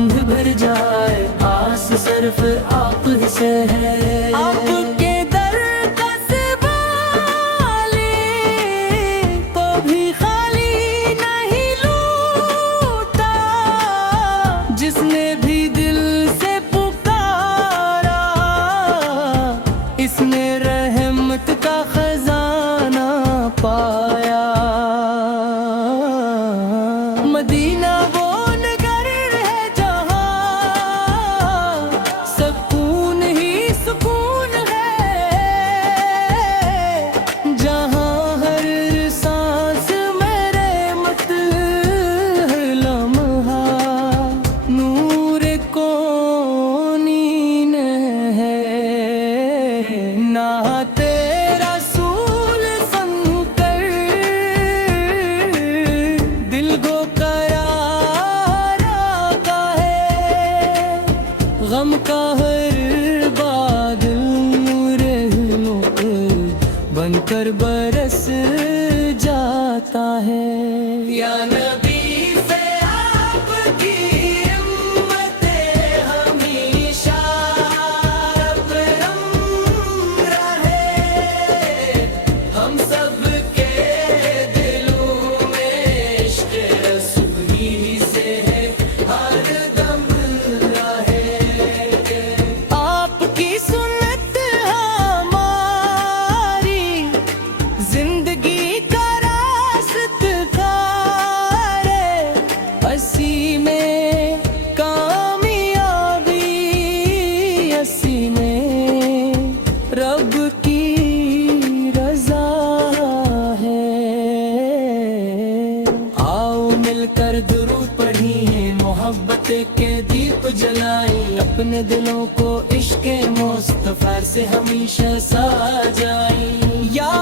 आनंद भर जाए, आस सिर्फ आप ही से है। आपके दर का सवाले को भी खाली नहीं लूटा, जिसने भी दिल से पुकारा, इसने रहमत का खजाना पाया। मदीना वो नगर है जहाँ सुकून ही सुकून है, जहाँ हर सांस में रहमत, हर लम्हा नूर कौनीन है। नाते रसूल सुनकर दिल को करार आता है, गम का हर बादल रहमों बनकर बरस जाता है। या नबी से आपकी उम्मतें हमेशा अपरम रहे, हम सब के दिलों में इश्क़ रसूल ही से है हर दम रहे। आपकी सुन्नत हमारी जिंदगी का रास्तगार है, असी में कामयाबी, असी में रब की रजा है। आओ मिलकर दुरूद पढ़िए, मोहब्बत के दीप जलाएं, अपने दिलों को इश्क़ मुस्तफ़ा से हमेशा सजाएं। या